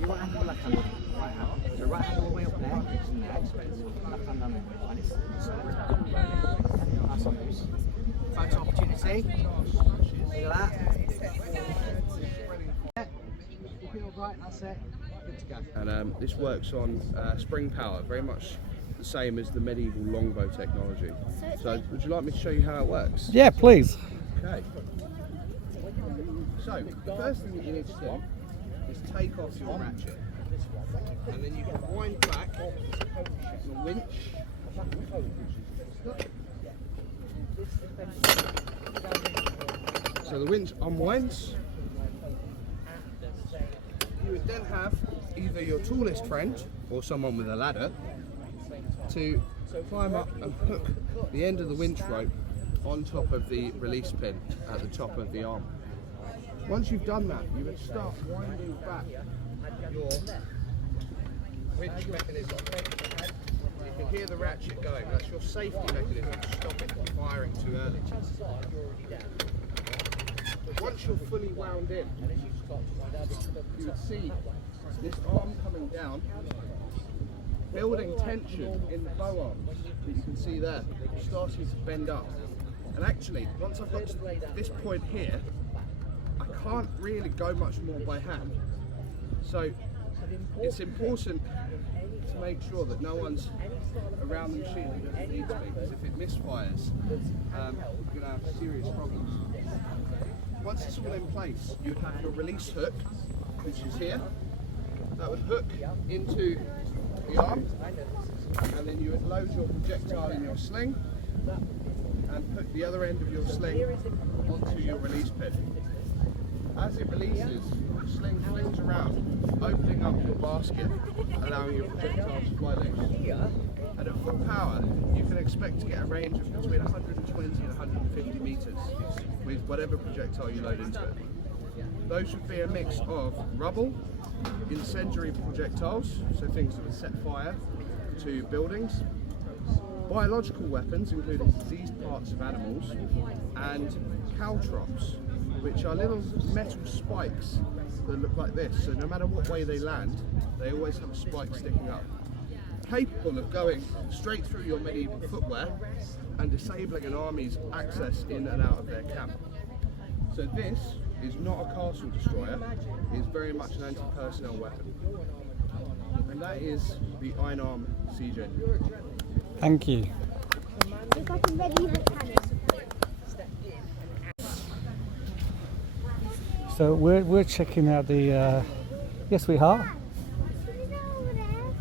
You want hand or left hand? Right hand. So right hand all the way up there, it's next. Left hand on it, and it's nice on loose. Photo opportunity. Look at that. Looking all right, that's it. Good to go. And this works on spring power, very much the same as the medieval longbow technology. So would you like me to show you how it works? Yeah, please. Okay. So the first thing that you need to do is take off your ratchet, and then you can wind back the winch. So the winch unwinds. You would then have either your tallest friend or someone with a ladder to climb up and hook the end of the winch rope on top of the release pin at the top of the arm. Once you've done that, you would start winding back your winch mechanism. You can hear the ratchet going. That's your safety mechanism to stop it from firing too early. Once you're fully wound in, you would see this arm coming down, building tension in the bow arms that you can see there, starting to bend up. And actually, once I've got to this point here, I can't really go much more by hand. So it's important to make sure that no one's around the machine who doesn't need to be, because if it misfires, we're going to have serious problems. Once it's all in place, you would have your release hook, which is here. That would hook into the arm, and then you would load your projectile in your sling and put the other end of your sling onto your release pin. As it releases, the sling flings around, opening up your basket, allowing your projectile to fly loose. And at full power, you can expect to get a range of between 120 and 150 metres with whatever projectile you load into it. Those would be a mix of rubble, incendiary projectiles, so things that would set fire to buildings, biological weapons, including diseased parts of animals, and caltrops, which are little metal spikes that look like this. So no matter what way they land, they always have a spike sticking up, capable of going straight through your medieval footwear and disabling an army's access in and out of their camp. So this is not a castle destroyer, it is very much an anti-personnel weapon. And that is the Einarm siege engine. Thank you. So we're checking out the. Yes, we are.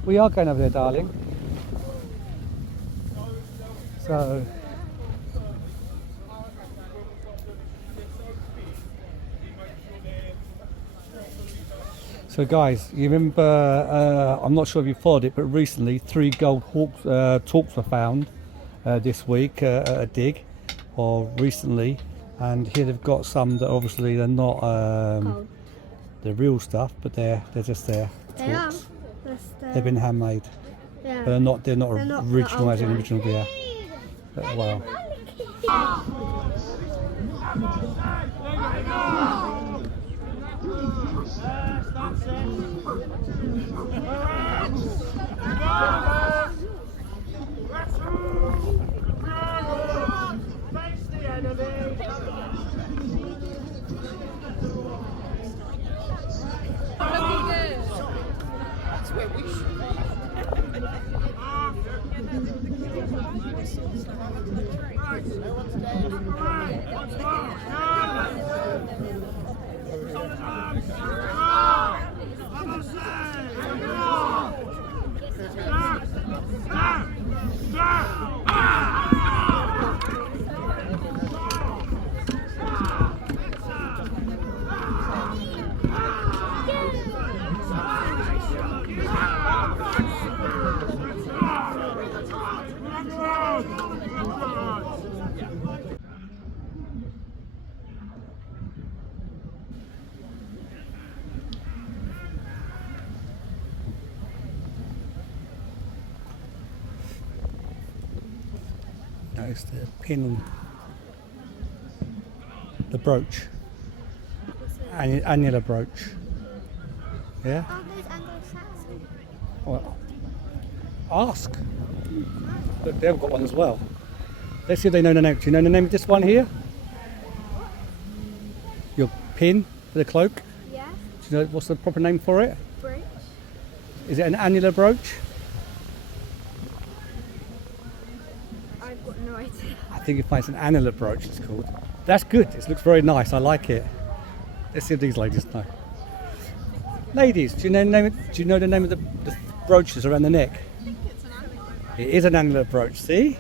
We are going over there, darling. So guys, you remember, I'm not sure if you followed it, but recently 3 gold talks were found this week at a dig, or recently, and here they've got some that obviously they're not the real stuff, but they're just there. They are. They've been handmade. Yeah. But they're not original as in old original gear. But, wow. That's where we should be. Notice the pin, the brooch, annular brooch. Yeah? Oh, there's Well, ask. Look, they've got one as well. Let's see if they know the name. Do you know the name of this one here? Your pin for the cloak? Yeah. Do you know what's the proper name for it? Brooch. Is it an annular brooch? I've got no idea. I think it's an annular brooch it's called. That's good. It looks very nice. I like it. Let's see if these ladies know. Ladies, do you know the name of the brooches around the neck? It is an annular brooch, see?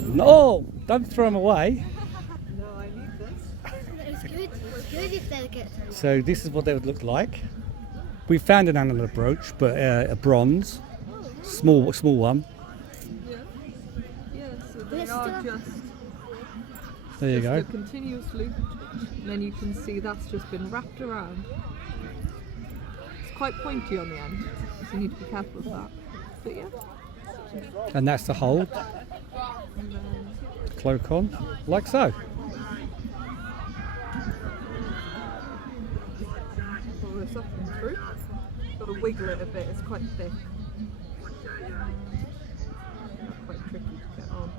No, don't throw them away. No, I need this. It's good. It's good if they get through. So this is what they would look like. We found an annular brooch, but a bronze, small one. Yeah, so they are just There you go. a continuous loop, and then you can see that's just been wrapped around. It's quite pointy on the end, so you need to be careful with that. But yeah, And that's the hold. and then Cloak on, like so. pull this up and through. Got to wiggle it a bit, it's quite thick. Quite tricky to get on.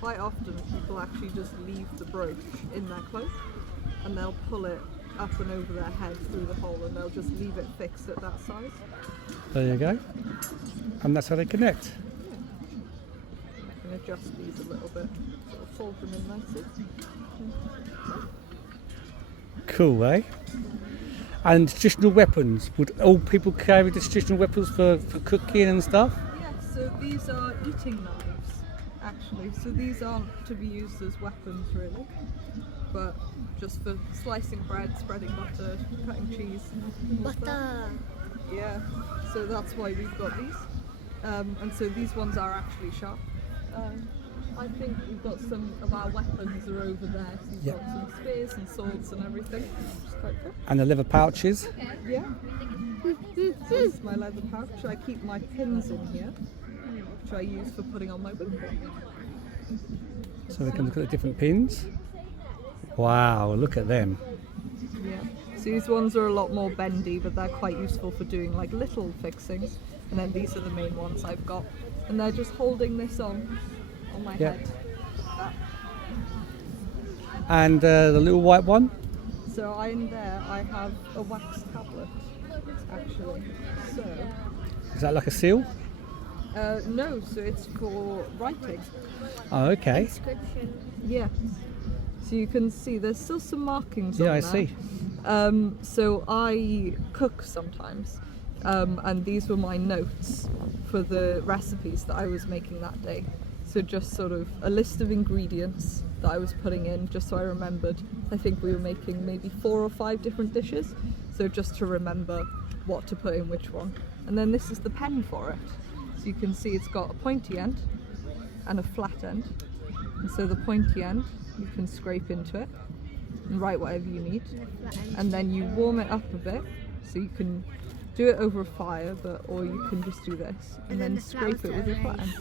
Quite often people actually just leave the brooch in their cloak and they'll pull it up and over their head through the hole and they'll just leave it fixed at that size. There you go. And that's how they connect. I can adjust these a little bit, sort of fold them in nicely. Cool, eh? And traditional weapons. Would all people carry the traditional weapons for cooking and stuff? Yeah, so these are eating knives actually, so these aren't to be used as weapons really, but just for slicing bread, spreading butter, cutting cheese. Butter. Yeah, so that's why we've got these. And so these ones are actually sharp. I think we've got some of our weapons are over there. So we've got some spears and swords and everything, which is quite cool. And the leather pouches. Yeah. This is my leather pouch. I keep my pins in here, which I use for putting on my book. So they can look at the different pins. Wow, look at them. Yeah. So these ones are a lot more bendy, but they're quite useful for doing like little fixings. And then these are the main ones I've got, and they're just holding this on my Yeah. head. Like that. And the little white one. So in there I have a wax tablet, actually. So Is that like a seal? no, so it's for writing. Oh, okay. Inscription. Yeah. So you can see there's still some markings Yeah, on I there. see. So I cook sometimes, and these were my notes for the recipes that I was making that day. So just sort of a list of ingredients that I was putting in, just so I remembered. I think we were making maybe 4 or 5 different dishes, so just to remember what to put in which one. And then this is the pen for it. So you can see it's got a pointy end and a flat end. And so the pointy end, you can scrape into it and write whatever you need. And then you warm it up a bit, so you can do it over a fire, or you can just do this and then the flat scrape it with your flat end.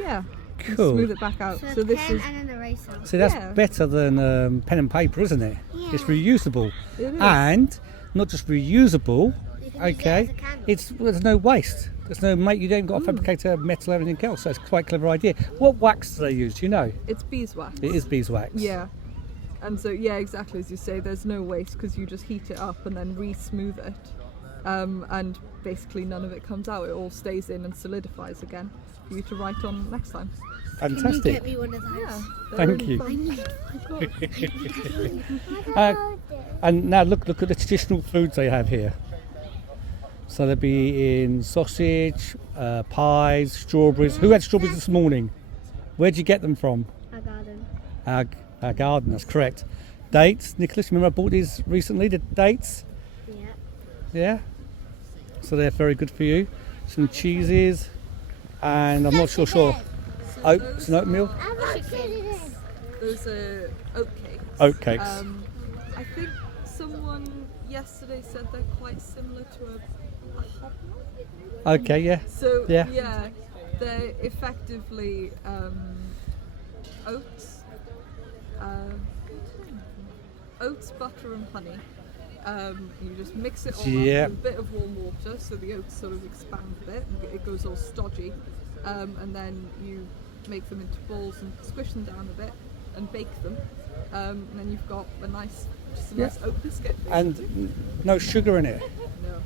Yeah, and Cool. smooth it back out. So, So a this pen is and an eraser. See, that's Yeah. better than pen and paper, isn't it? It's Yeah. reusable. It is. And not just reusable, You can use it okay, as a candle. there's no waste. There's no you don't got to fabricate a metal or anything else, so it's quite a clever idea. What wax do they use, do you know? it's beeswax. It is beeswax. Yeah. And so, yeah, exactly as you say, there's no waste because you just heat it up and then re-smooth it. And basically none of it comes out. It all stays in and solidifies again for you to write on next time. Can you Fantastic. get me one of those? Yeah. Thank really you. fun. I need one. Uh, And now look at the traditional foods they have here. So they'll be in sausage, pies, strawberries. Who had strawberries this morning? Where'd you get them from? A garden. Our garden, that's correct. Dates, Nicholas, remember I bought these recently, the dates? Yeah. Yeah? So they're very good for you. Some cheeses, and I'm not sure. Oats and oatmeal? Those are oat cakes. Oat cakes. I think Someone yesterday said they're quite similar to a hobnob. Okay, yeah. So Yeah. they're effectively oats, oats, butter, and honey. You just mix it all up Yeah. with a bit of warm water, so the oats sort of expand a bit, and it goes all stodgy, and then you make them into balls and squish them down a bit and bake them, and then you've got a nice oat biscuit. Basically. And no sugar in it. No.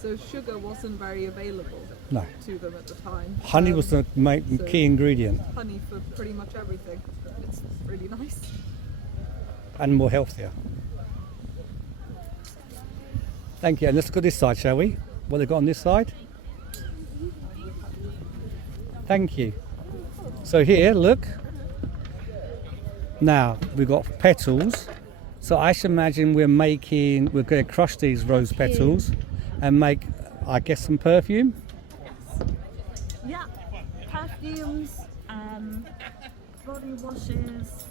So sugar wasn't very available No. to them at the time. Honey was the so key ingredient honey for pretty much everything. It's really nice. and more healthier. Thank you. And let's look at this side, shall we? What they've got on this side? Thank you. So here, look. Now we've got petals. So I should imagine we're going to crush these rose petals and make, I guess, some perfume. Yeah, perfumes, body washes,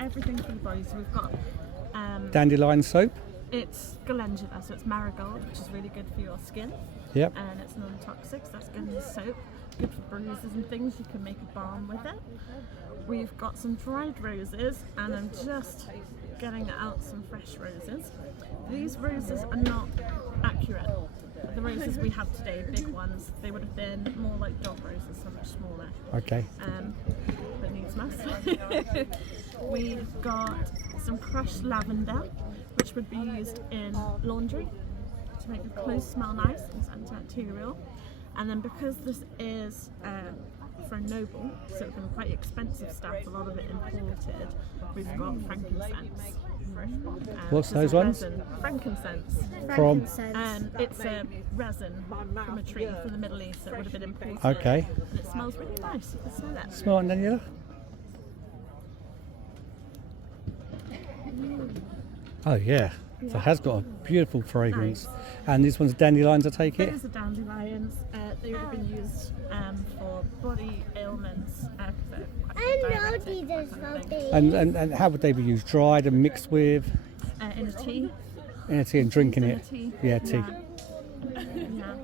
everything for the body. So we've got Dandelion soap. it's calendula, so it's marigold, which is really good for your skin, Yep. and it's non-toxic, so that's good in the soap. Good for bruises and things. You can make a balm with it. We've got some dried roses, and I'm just getting out some fresh roses. These roses are not accurate. The roses we have today, big ones, they would have been more like dog roses, so much smaller. Okay. But needs must. We've got some crushed lavender, which would be used in laundry to make the clothes smell nice. It's antibacterial. And then because this is for a noble, so it's been quite expensive stuff, a lot of it imported, we've got frankincense. What's It's those a ones? resin. Frankincense. From? It's a resin from a tree from the Middle East that would have been imported. Okay. And it smells really nice. You can smell that. Smell it, Daniela? Oh yeah. So it has got a beautiful fragrance. Nice. And these ones are dandelions, I take it? Those are dandelions. They would have been used for body ailments. I know these are so big. And how would they be used? Dried and mixed with? In a tea. In a tea and drinking In it? a tea. Yeah, tea. Yeah.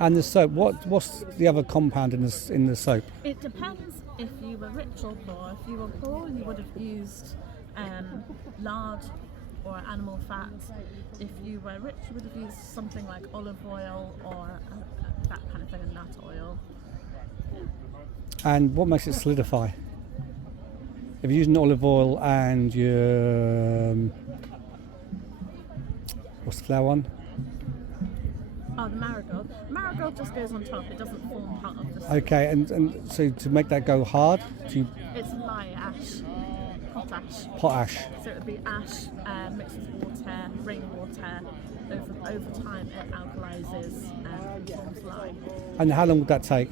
And the soap, what's the other compound in the soap? It depends if you were rich or poor. If you were poor, you would have used lard or animal fat. If you were rich, you would have used something like olive oil or that kind of thing, nut oil. And what makes it solidify? If you're using olive oil and your what's the flower one? Oh, the marigold. Marigold just goes on top. It doesn't form part of the soup. Okay, and so to make that go hard, It's lye ash, potash. potash. So it would be ash mixed with water, rainwater. Over time, it alkalizes and forms lye. And how long would that take?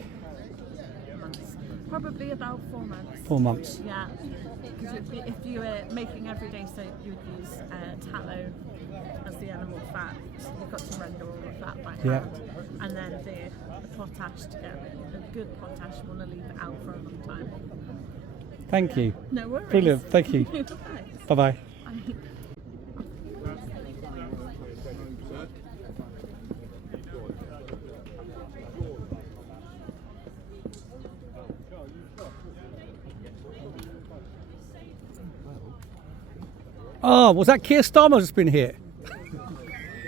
Months. Probably about 4 months. 4 months. Yeah, because if you were making everyday soap, you would use tallow as the animal fat. So you've got to render all of that by hand. Yeah. And then the potash to get a good potash, you want to leave it out for a long time. Thank you. No worries. Brilliant. Thank you. Thanks. Bye bye. Bye. Oh, was that Keir Starmer just been here?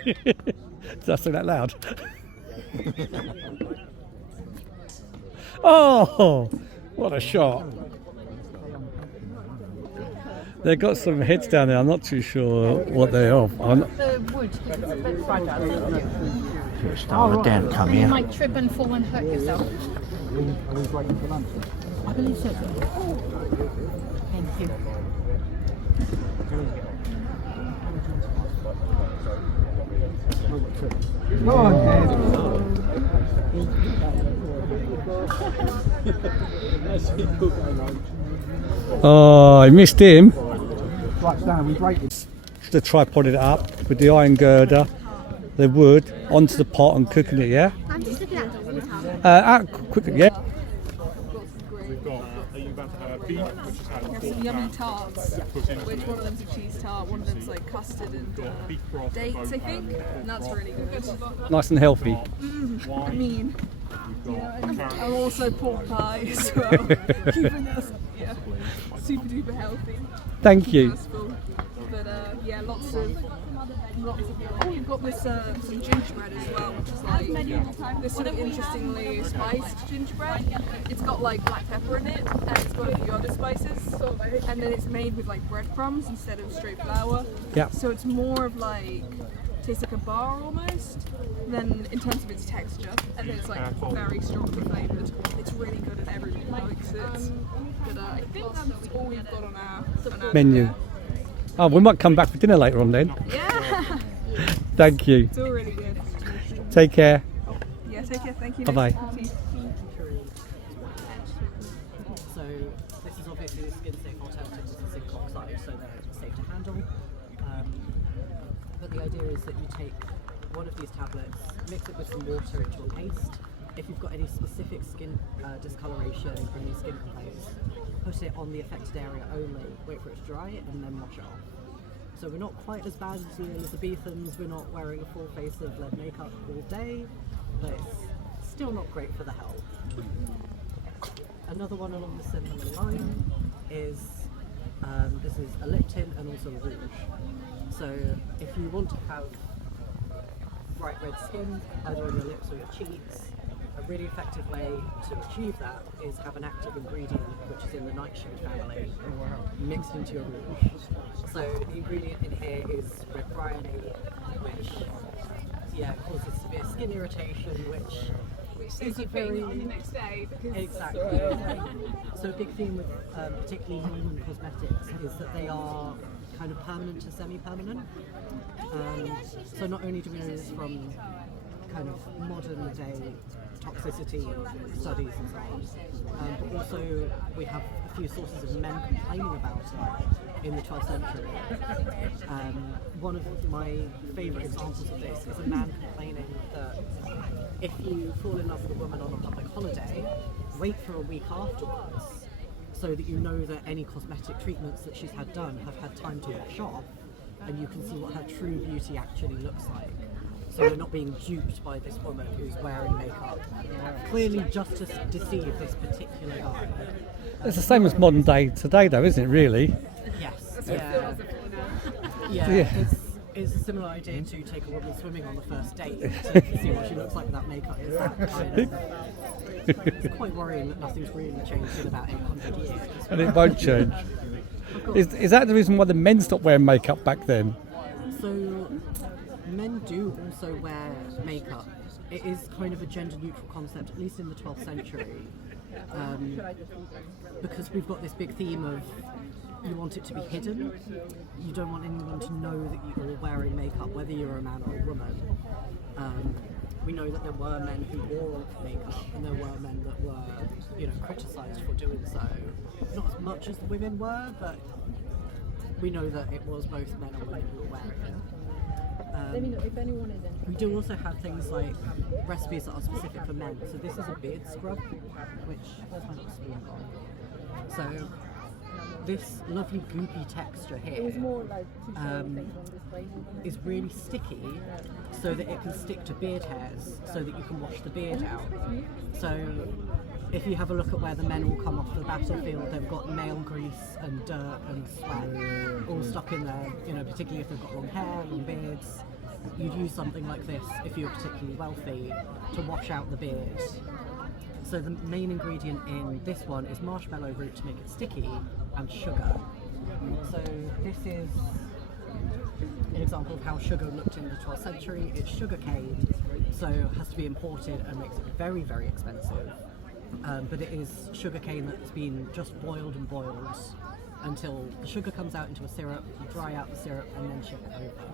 Did I say that loud? Oh, what a shot. They've got some heads down there. I'm not too sure what they're of. The wood, because it's a bit fragile. Start with Dan, come You here. might trip and fall and hurt yourself. I believe so. Thank you. Oh, I missed him. Should have tripoded it up with the iron girder, the wood, onto the pot and cooking it, yeah? I'm just looking at the water. Out quickly, yeah? Here's some yummy tarts. Which one of them's a cheese tart, one of them's like custard and dates, I think. And that's really good. Nice and healthy. I mean, I'm also pork pie as well. Keeping us, super duper healthy. Thank you. Successful. But yeah, lots of. Oh, you've got this some gingerbread as well, which is like this sort of interestingly spiced gingerbread. It's got like black pepper in it, and it's got a few other spices, and then it's made with like breadcrumbs instead of straight flour. Yeah. So it's more of like tastes like a bar almost, than in terms of its texture, and then it's like very strongly flavoured. It's really good and everyone likes it. But I think that's all we've got on our Menu. Oh, we might come back for dinner later on then. Yeah. Thank you. It's all really good. Take care. Yeah, take care. Thank you. Bye-bye. So this is obviously a skin safe alternative to the zinc oxide, so they're safe to handle. But the idea is that you take one of these tablets, mix it with some water into a paste. If you've got any specific skin discoloration or any skin complaints, put it on the affected area only, wait for it to dry, and then wash it off. So we're not quite as bad as the Elizabethans, we're not wearing a full face of lead makeup all day, but it's still not great for the health. Another one along the similar line is, this is a lip tint and also a rouge. So if you want to have bright red skin, either on your lips or your cheeks, a really effective way to achieve that is have an active ingredient which is in the nightshade family mixed into your rouge. So the ingredient in here is red bryony, which causes severe skin irritation, which is a very on the next day because exactly. So a big theme with particularly human cosmetics is that they are kind of permanent to semi-permanent. So not only do we know this from kind of modern day toxicity studies and so on, but also we have a few sources of men complaining about it in the 12th century. One of my favourite examples of this is a man complaining that if you fall in love with a woman on a public holiday, wait for a week afterwards so that you know that any cosmetic treatments that she's had done have had time to wash off, and you can see what her true beauty actually looks like. So we're not being duped by this woman who's wearing makeup, clearly just to deceive this particular guy. It's the same as modern day today though, isn't it really? Yes. Yeah. It's a similar idea to take a woman swimming on the first date to see what she looks like without makeup. It's that kind of... It's quite worrying that nothing's really changed in about 800 years. And it won't change. Is that the reason why the men stopped wearing makeup back then? So men do also wear makeup. It is kind of a gender neutral concept, at least in the 12th century, because we've got this big theme of you want it to be hidden. You don't want anyone to know that you're wearing makeup, whether you're a man or a woman. We know that there were men who wore makeup, and there were men that were, criticised for doing so. Not as much as the women were, but we know that it was both men and women who were wearing it. We do also have things like recipes that are specific for men. So this is a beard scrub, which I find a spoon on. So this lovely goopy texture here is really sticky, so that it can stick to beard hairs, so that you can wash the beard out. So if you have a look at where the men all come off the battlefield, they've got nail grease and dirt and sweat all stuck in there, particularly if they've got long hair, long beards. You'd use something like this if you're particularly wealthy to wash out the beard. So the main ingredient in this one is marshmallow root to make it sticky, and sugar. So this is an example of how sugar looked in the 12th century. It's sugar cane, so it has to be imported and makes it very, very expensive. But it is sugar cane that's been just boiled and boiled until the sugar comes out into a syrup, you dry out the syrup and then ship it over.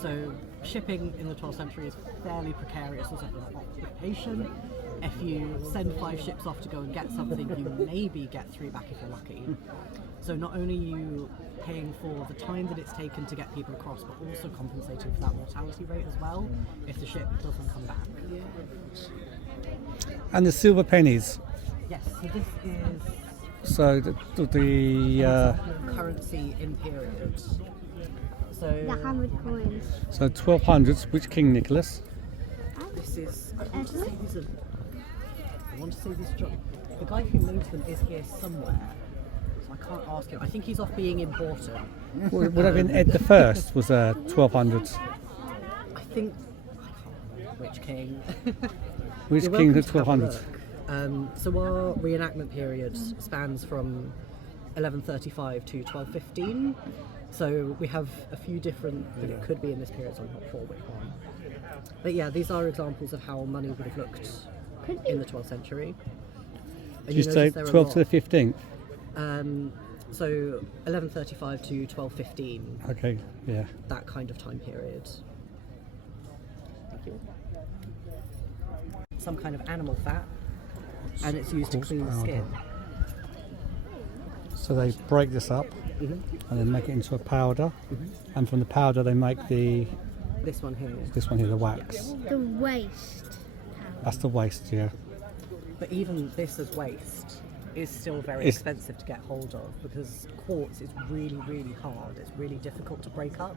So shipping in the 12th century is fairly precarious as an occupation. If you send 5 ships off to go and get something, you maybe get 3 back if you're lucky. So not only are you paying for the time that it's taken to get people across, but also compensating for that mortality rate as well if the ship doesn't come back. And the silver pennies. Yes, so this is So the currency in period. So The 100 coins. so 1200s. Which king, Nicholas? this is. I want to Edward? say these are. I want to say this job. The guy who made them is here somewhere, so I can't ask him. I think he's off being important. Would have been Ed the First. Was 1200s. I think. I can't remember which king. Which You're king welcome did to have a 1200s? look. So our reenactment period spans from 1135 to 1215. So we have a few different, but it could be in this period, so I'm not sure which one. But yeah, these are examples of how money would have looked in the 12th century. And Did you say notice there are a 12 to the lot. 15th? So 1135 to 1215, Okay, yeah. that kind of time period. Thank you. Some kind of animal fat, and it's used to Quartz clean the powder. skin. So they break this up and then make it into a powder, and from the powder they make This one here. this one here, the wax. The waste. That's the waste, yeah. But even this as waste is still very It's- expensive to get hold of, because quartz is really, really hard. It's really difficult to break up.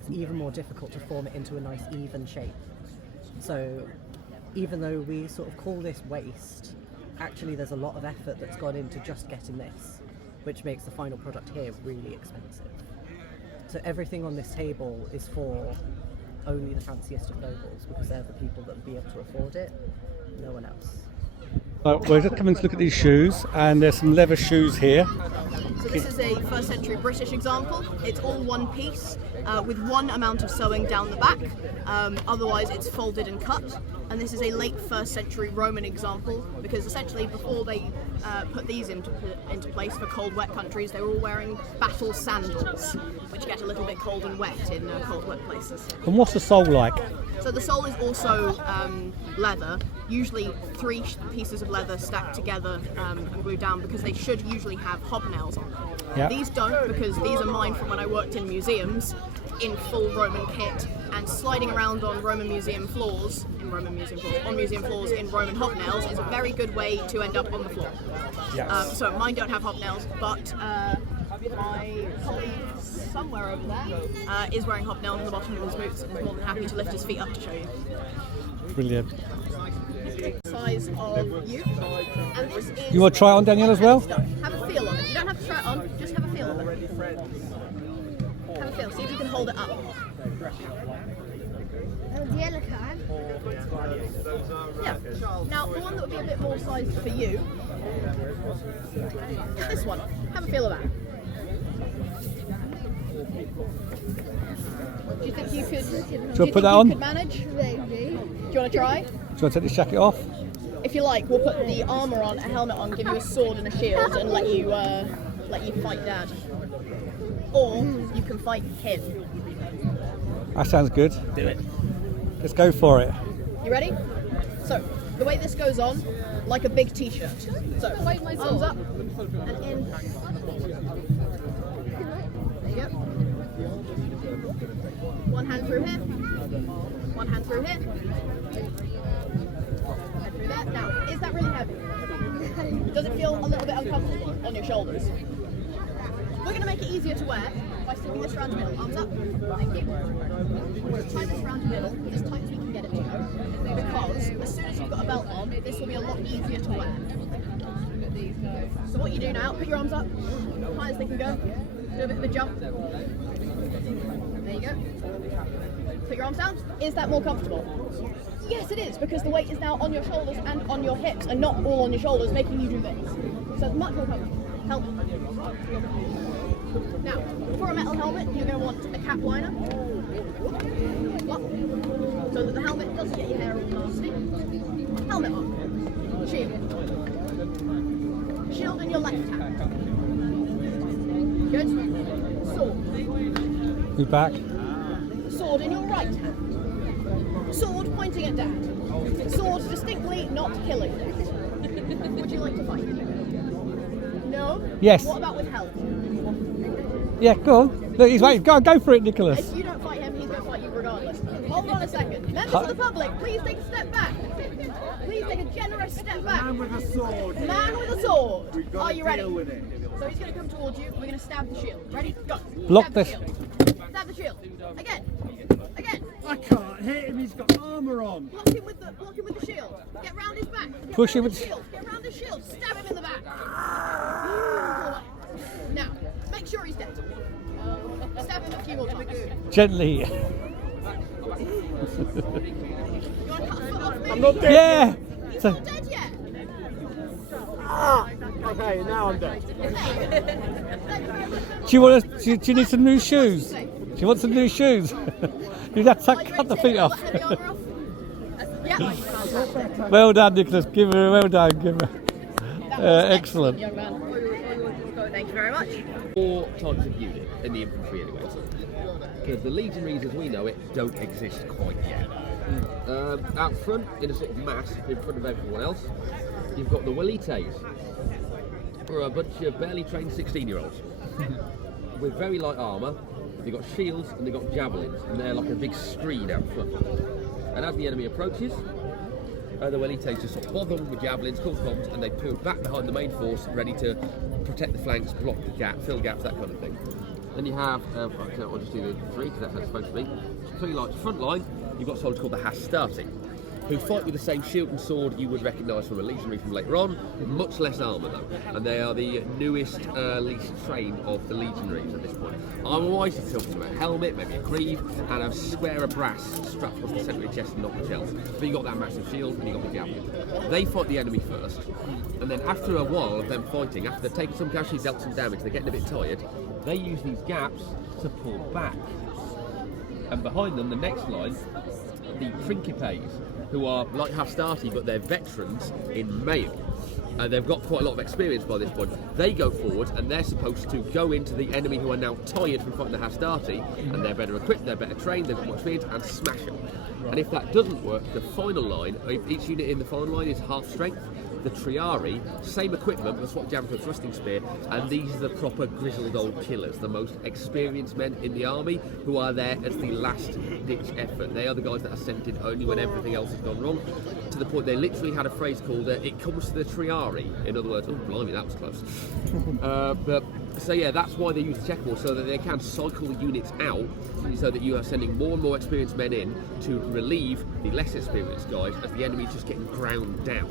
It's even more difficult to form it into a nice even shape. So even though we sort of call this waste, actually there's a lot of effort that's gone into just getting this, which makes the final product here really expensive. So everything on this table is for only the fanciest of nobles, because they're the people that would be able to afford it, no one else. So we're just coming to look at these shoes, and there's some leather shoes here. So this is a first century British example. It's all one piece with one amount of sewing down the back. Otherwise it's folded and cut. And this is a late first century Roman example, because essentially before they put these into place for cold wet countries, they were all wearing battle sandals, which get a little bit cold and wet in cold wet places. And what's the sole like? So the sole is also leather, usually 3 pieces of leather stacked together and glued down, because they should usually have hobnails on them. Yeah. These don't, because these are mine from when I worked in museums in full Roman kit, and sliding around on museum floors in Roman hobnails is a very good way to end up on the floor. Yes. So mine don't have hobnails, but my colleague somewhere over there is wearing hobnails on the bottom of his boots and is more than happy to lift his feet up to show you. Brilliant. Size of you. And this is You want to try it on, Danielle, as well? Have a feel of it. You don't have to try it on, just have a feel of it. Have a feel, see if you can hold it up. The yellow can. Yeah. Now, the one that would be a bit more sized for you is this one. Have a feel of that. Do you think you could? Do you put that on? Could manage? Maybe. Do you want to try? Do you want to take this jacket off? If you like, we'll put the armour on, a helmet on, give you a sword and a shield, and let you fight Dad. Or you can fight him. That sounds good. Do it. Let's go for it. You ready? So, the way this goes on, like a big t-shirt. So, arms up and in. There you go. One hand through here. One hand through here. Head through there. Now, is that really heavy? Does it feel a little bit uncomfortable on your shoulders? We're going to make it easier to wear by slipping this around the middle. Arms up. Thank you. Just tie this around the middle, as tight as we can get it to go. Because as soon as you've got a belt on, this will be a lot easier to wear. So what you do now, put your arms up, high as they can go. Do a bit of a jump. There you go. Put your arms down. Is that more comfortable? Yes, it is, because the weight is now on your shoulders and on your hips, and not all on your shoulders, making you do this. So it's much more comfortable. Helmet. Now, for a metal helmet, you're going to want a cap liner. Up, so that the helmet doesn't get your hair all nasty. Helmet on. Shield. Shield in your left hand. Good. Sword. Move back. Sword in your right hand. Sword pointing at Dad. Sword distinctly not killing. Would you like to fight? No? Yes. What about with health? Yeah, go on. Look, he's waiting. Go for it, Nicholas. If you don't fight him, he's going to fight you regardless. Hold on a second. Members of the public, please take a step back. Please take a generous step back. Man with a sword. Man with a sword. We've got Are to you ready? deal with it. So he's going to come towards you. We're going to stab the shield. Ready? Go. Block Stab the this. shield. Stab the shield. Again. Again. I can't hit him. He's got armour on. Block him with the shield. Get round his back. Get Push him round with- his shield. Get round his shield. Stab him in the back. Now, make sure he's dead. Stab him a few more times. Gently. You want to cut a foot off me? I'm not dead. Yeah. He's So, not dead yet. Okay, now I'm dead. do you want to? Do you need some new shoes? Do you want some new shoes? You'd have to Are you cut the ready to feet off. pull the armour off? Yeah. Well done, Nicholas. Give her. Well done. Give her. That was Excellent. young man. Thank you very much. 4 types of unit in the infantry anyway. Because the legionaries as we know it don't exist quite yet. Out front, in a sort of mass in front of everyone else, you've got the Welites, who are a bunch of barely trained 16-year-olds with very light armour. They've got shields and they've got javelins, and they're like a big screen out front. And as the enemy approaches, the Welites just sort of bother them with javelins, cause bombs, and they pull back behind the main force, ready to protect the flanks, block the gap, fill gaps, that kind of thing. Then you have, I'll just do the 3 because that's how it's supposed to be. 3 lines. Front line, you've got soldiers called the Hastati, who fight with the same shield and sword you would recognise from a legionary from later on, much less armour though. And they are the newest, least trained of the legionaries at this point. Armour-wise, you're talking about a helmet, maybe a greave, and a square of brass strapped across the centre of your chest and not much else. But you've got that massive shield and you've got the javelin. They fight the enemy first, and then after a while of them fighting, after they've taken some casualties, dealt some damage, they're getting a bit tired, they use these gaps to pull back. And behind them, the next line, the Principes, who are like Hastati, but they're veterans in mail. And they've got quite a lot of experience by this point. They go forward and they're supposed to go into the enemy who are now tired from fighting the Hastati, and they're better equipped, they're better trained, they've got more experience, and smash them. And if that doesn't work, the final line, each unit in the final line is half strength. The Triari, same equipment, but swap javelin for a thrusting spear, and these are the proper grizzled old killers, the most experienced men in the army, who are there as the last ditch effort. They are the guys that are sent in only when everything else has gone wrong, to the point they literally had a phrase called it comes to the Triari. In other words, oh blimey, that was close. So yeah, that's why they use the checkerboard, so that they can cycle the units out, so that you are sending more and more experienced men in to relieve the less experienced guys as the enemy is just getting ground down.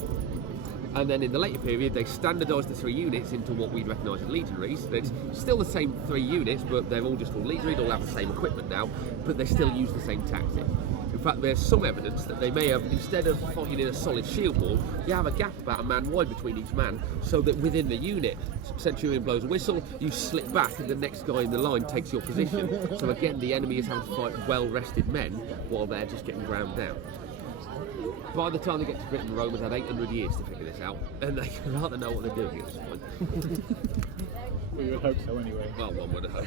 And then in the later period, they standardised the 3 units into what we'd recognise as legionaries. It's still the same 3 units, but they're all just called legionaries, all have the same equipment now, but they still use the same tactic. In fact, there's some evidence that they may have, instead of fighting in a solid shield wall, you have a gap about a man wide between each man, so that within the unit, Centurion blows a whistle, you slip back, and the next guy in the line takes your position. So again, the enemy is having to fight well-rested men while they're just getting ground down. By the time they get to Britain, the Romans had 800 years to figure this out, and they rather know what they're doing at this point. We would hope so anyway. Well, one would hope.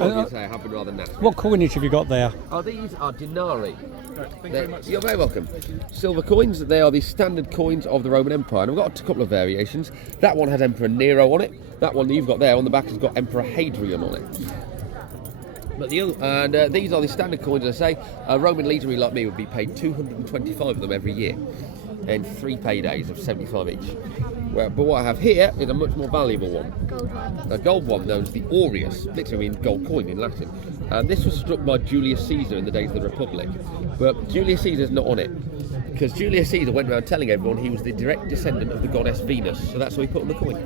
Obviously, I have been rather nasty. what coinage have you got there? These are denarii. Thank you very much. You're very welcome. Silver coins, they are the standard coins of the Roman Empire, and I've got a couple of variations. That one has Emperor Nero on it. That one that you've got there on the back has got Emperor Hadrian on it. But these are the standard coins, as I say. A Roman legionary like me would be paid 225 of them every year, in 3 paydays of 75 each. But what I have here is a much more valuable one. Gold one. A gold one known as the aureus, literally means gold coin in Latin. And this was struck by Julius Caesar in the days of the Republic. But Julius Caesar's not on it, because Julius Caesar went around telling everyone he was the direct descendant of the goddess Venus, so that's what he put on the coin.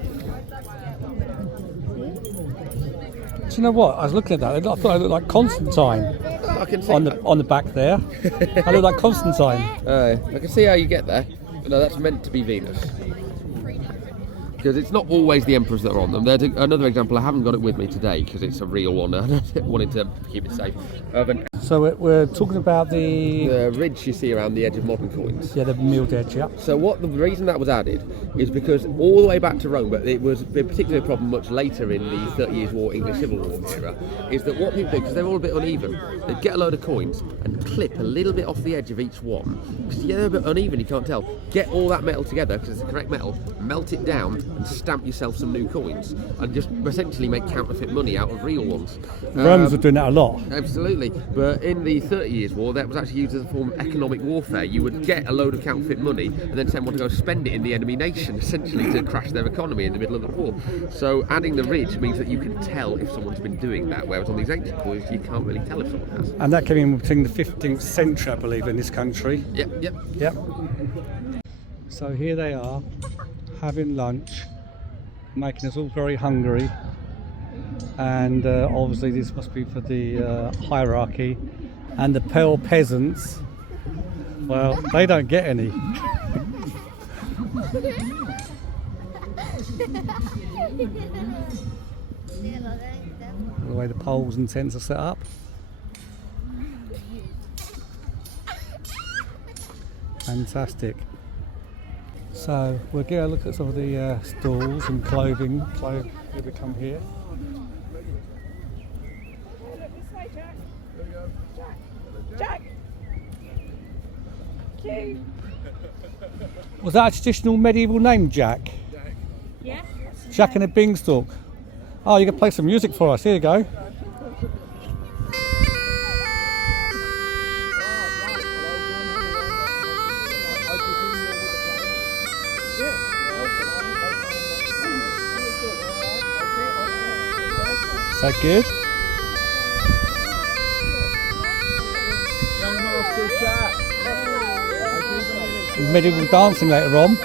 Do you know what? I was looking at that. I thought I looked like Constantine I can see, on the back there. I look like Constantine. I can see how you get there. But no, that's meant to be Venus. Because it's not always the emperors that are on them. There's another example, I haven't got it with me today because it's a real one. I wanted to keep it safe. Of an So we're talking about the ridge you see around the edge of modern coins. the milled edge, yeah. So what the reason that was added is because all the way back to Rome, but it was particularly a problem much later in the 30 Years' War, English Civil War era, is that what people do, because they're all a bit uneven, they'd get a load of coins and clip a little bit off the edge of each one. Because they're a bit uneven, you can't tell. Get all that metal together, because it's the correct metal, melt it down and stamp yourself some new coins and just essentially make counterfeit money out of real ones. Romans were doing that a lot. Absolutely, but in the 30 Years' War, that was actually used as a form of economic warfare. You would get a load of counterfeit money and then someone to go spend it in the enemy nation, essentially to crash their economy in the middle of the war. So adding the ridge means that you can tell if someone's been doing that, whereas on these ancient coins you can't really tell if someone has. And that came in between the 15th century, I believe, in this country. Yep. So here they are, having lunch, making us all very hungry. And obviously this must be for the hierarchy. And the poor peasants, well, they don't get any. The way the poles and tents are set up. Fantastic. So we'll get a look at some of the stalls and clothing. Here we come here. Jack! Cute! Was that a traditional medieval name, Jack? Yeah. Jack and a Beanstalk. Oh, you can play some music for us. Here you go. Is that good? Medieval dancing later on.